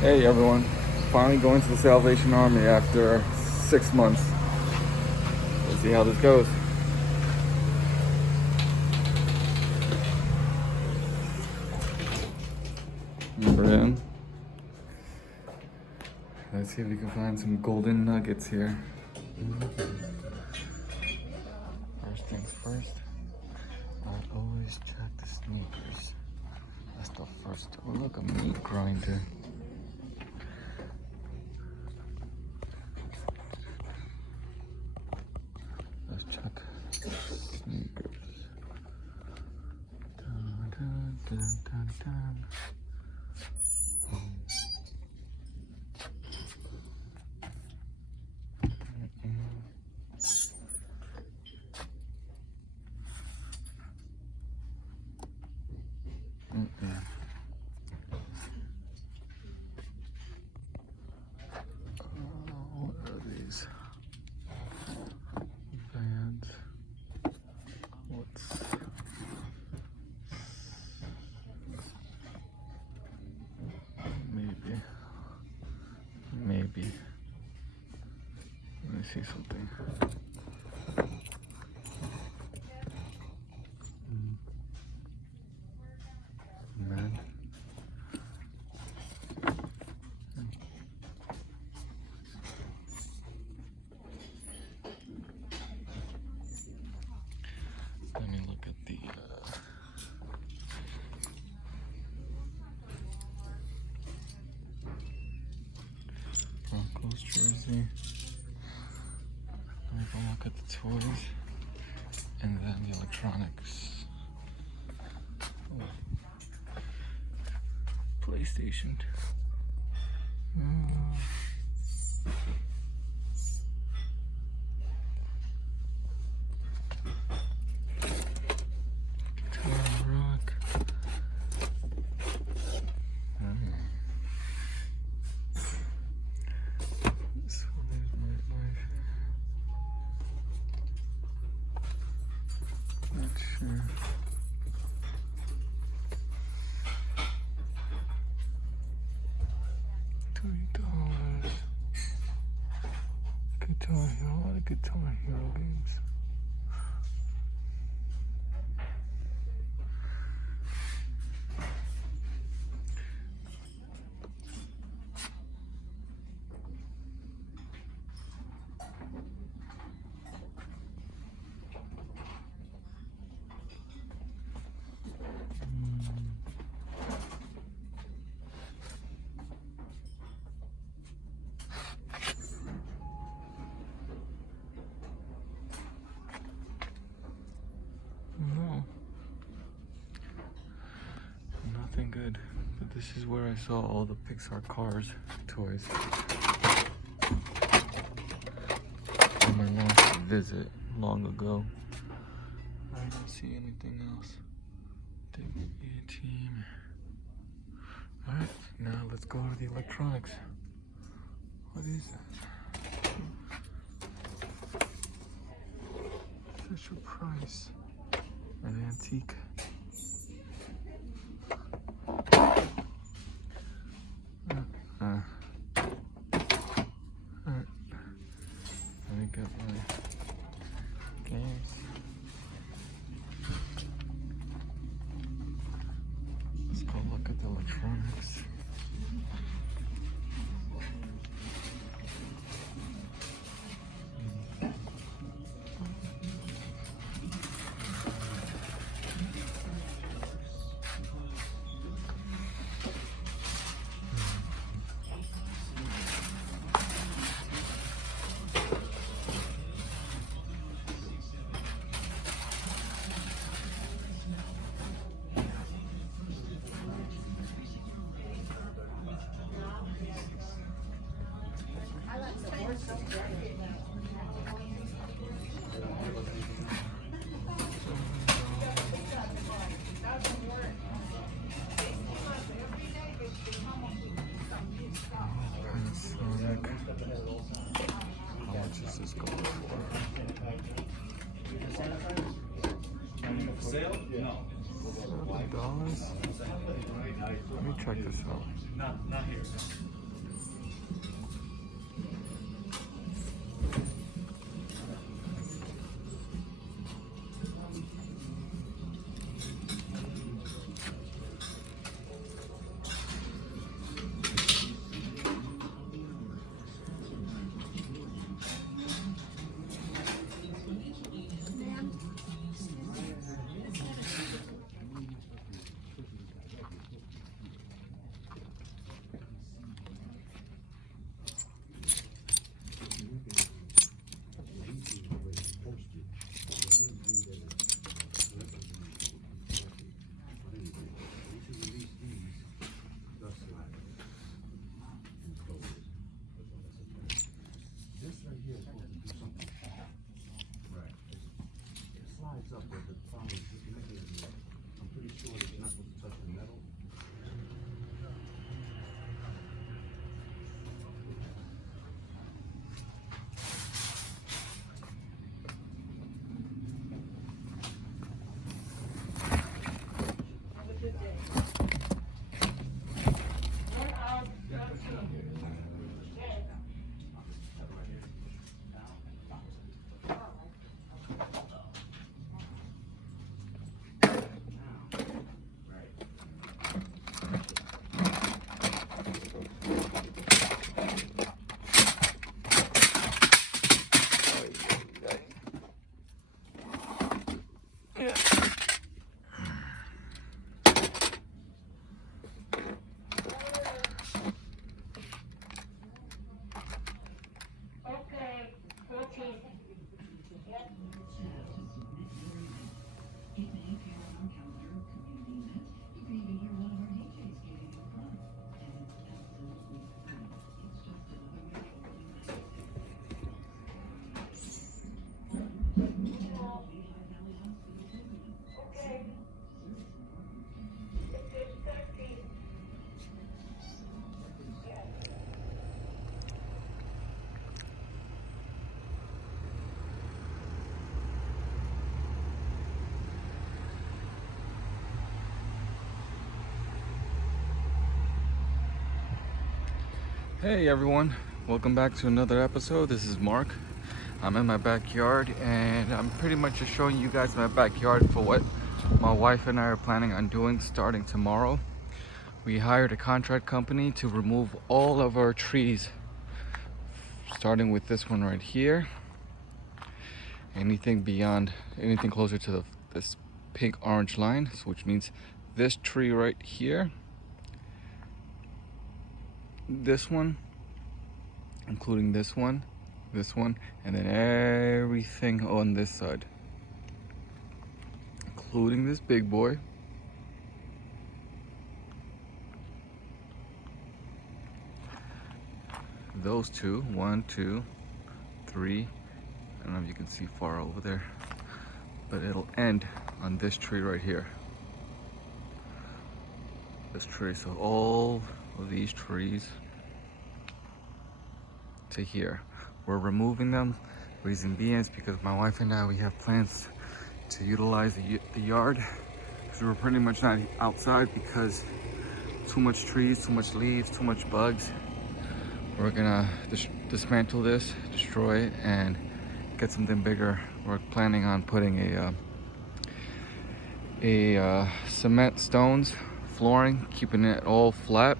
Hey everyone, finally going to the Salvation Army after 6 months. Let's see how this goes. We're in. Let's see if we can find some golden nuggets here. First things first, I always check the sneakers. That's the first. Oh, look, a meat grinder. Let's check sneakers. Dun, dun, dun, dun, dun. What are these? Vans. What's maybe. Let me see something. Man. Let me look at the Broncos jersey. Let me go look at the toys and then the electronics. Oh. PlayStation. $20. Guitar Hero, a lot of Guitar Hero games. No, nothing good. But this is where I saw all the Pixar Cars toys. On my last visit long ago. I didn't see anything else. Take the A-Team. Alright, now let's go to the electronics. What is that? Fisher Price. An antique. Let me get my games. Let's go look at the electronics. Sonic. How much is this going for? Sale? No. $7. Let me check this out. Not here. Hey everyone, welcome back to another episode. This is Mark. I'm in my backyard and I'm pretty much just showing you guys my backyard for what my wife and I are planning on doing starting tomorrow. We hired a contract company to remove all of our trees, starting with this one right here. Anything closer to this pink orange line, so which means this tree right here, this one, including this one, and then everything on this side, including this big boy, those two, 1, 2, 3. I don't know if you can see far over there, but it'll end on this tree right here. This tree, so all of these trees to here, we're removing them. Reason being is because my wife and I, we have plans to utilize the yard, because we're pretty much not outside because too much trees, too much leaves, too much bugs. We're gonna dismantle this, destroy it, and get something bigger. We're planning on putting a cement stones flooring, keeping it all flat.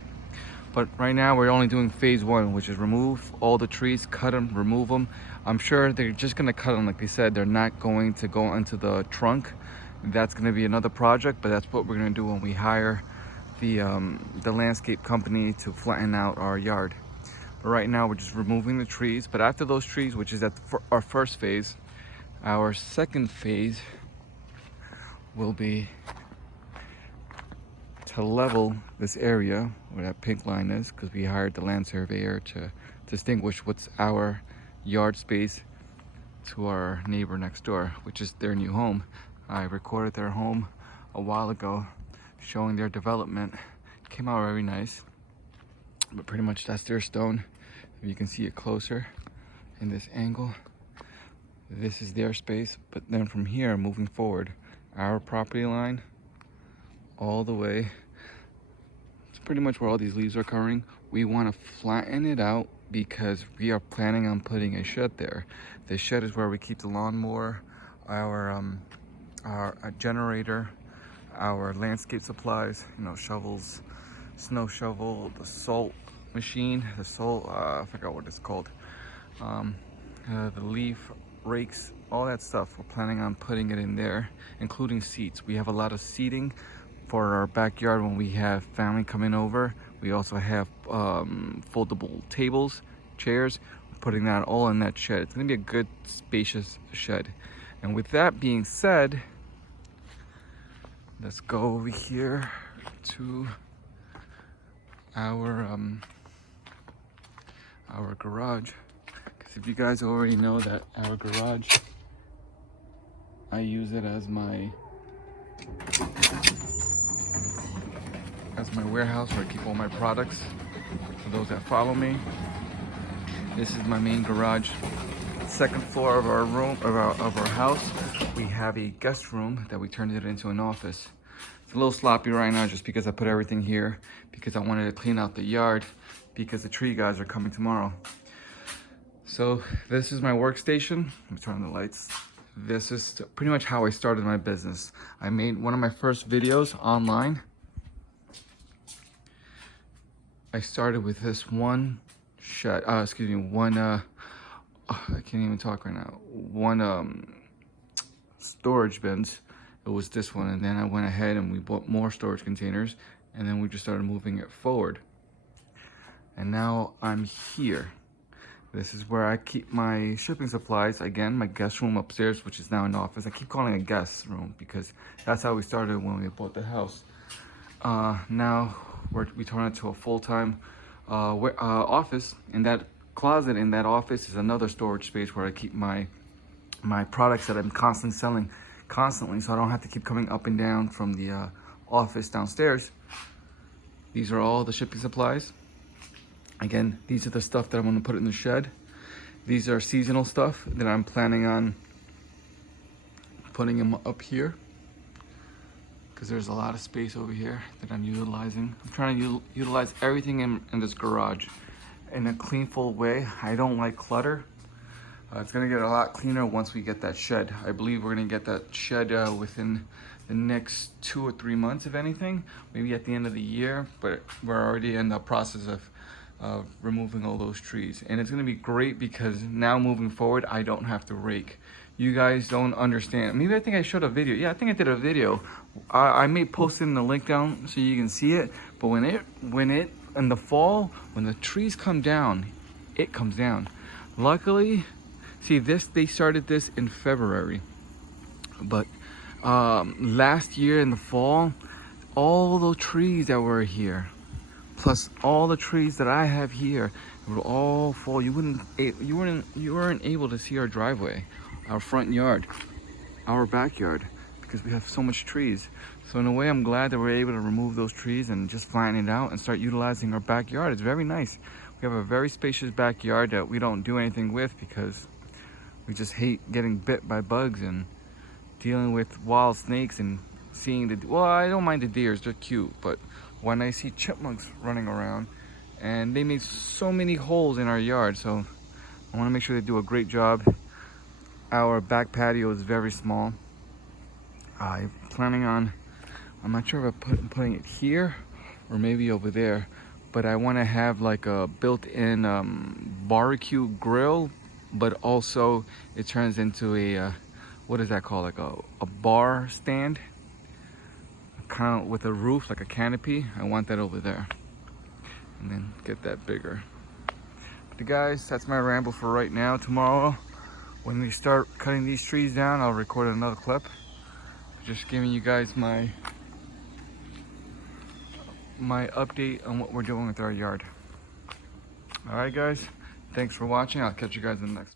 But right now we're only doing phase 1, which is remove all the trees, cut them, remove them. I'm sure they're just gonna cut them, like they said. They're not going to go into the trunk. That's gonna be another project, but that's what we're gonna do when we hire the landscape company to flatten out our yard. But right now we're just removing the trees. But after those trees, which is at our first phase, our second phase will be to level this area where that pink line is, because we hired the land surveyor to distinguish what's our yard space to our neighbor next door, which is their new home. I recorded their home a while ago, showing their development. It came out very nice, but pretty much that's their stone. If you can see it closer in this angle, This is their space, but then from here, moving forward, our property line, all the way, it's pretty much where all these leaves are covering. We want to flatten it out because we are planning on putting a shed there. The shed is where we keep the lawnmower, our generator, our landscape supplies, you know, shovels, snow shovel, the salt machine, the salt, I forgot what it's called, the leaf rakes, all that stuff. We're planning on putting it in there, including seats. We have a lot of seating for our backyard when we have family coming over. We also have foldable tables, chairs. We're putting that all in that shed. It's gonna be a good, spacious shed. And with that being said, let's go over here to our garage. Because if you guys already know that our garage, I use it as my warehouse where I keep all my products. For those that follow me, this is my main garage. Second floor of our room, of our house, we have a guest room that we turned it into an office. It's a little sloppy right now just because I put everything here because I wanted to clean out the yard because the tree guys are coming tomorrow. So this is my workstation. Let me turn on the lights. This is pretty much how I started my business. I made one of my first videos online. I started with this one shed, I can't even talk right now. One storage bins. It was this one, and then I went ahead and we bought more storage containers, and then we just started moving it forward. And now I'm here. This is where I keep my shipping supplies. Again, my guest room upstairs, which is now an office. I keep calling it a guest room because that's how we started when we bought the house. Now we turn it to a full-time office. In that closet, in that office, is another storage space where I keep my products that I'm constantly selling, so I don't have to keep coming up and down from the office downstairs. These are all the shipping supplies. Again, these are the stuff that I'm going to put in the shed. These are seasonal stuff that I'm planning on putting them up here because there's a lot of space over here that I'm utilizing. I'm trying to utilize everything in this garage in a cleanful way. I don't like clutter. It's going to get a lot cleaner once we get that shed. I believe we're going to get that shed within the next 2 or 3 months, if anything. Maybe at the end of the year, but we're already in the process of removing all those trees. And it's going to be great because now moving forward, I don't have to rake. You guys don't understand. Maybe I think I showed a video. Yeah, I think I did a video. I may post in the link down so you can see it. But when it in the fall, when the trees come down, it comes down. Luckily, see this, they started this in February. But last year in the fall, all those trees that were here, plus all the trees that I have here, would all fall. You weren't able to see our driveway, our front yard, our backyard, because we have so much trees. So in a way, I'm glad that we're able to remove those trees and just flatten it out and start utilizing our backyard. It's very nice. We have a very spacious backyard that we don't do anything with because we just hate getting bit by bugs and dealing with wild snakes and seeing the, well, I don't mind the deers, they're cute, but when I see chipmunks running around, and they made so many holes in our yard, so I want to make sure they do a great job. Our back patio is very small. I'm planning on, I'm not sure if I'm putting it here or maybe over there, but I want to have like a built-in barbecue grill, but also it turns into a what is that called, like a bar stand, kind of with a roof, like a canopy. I want that over there, and then get that bigger. But guys, that's my ramble for right now. Tomorrow, when we start cutting these trees down, I'll record another clip. Just giving you guys my update on what we're doing with our yard. All right, guys, thanks for watching. I'll catch you guys in the next one.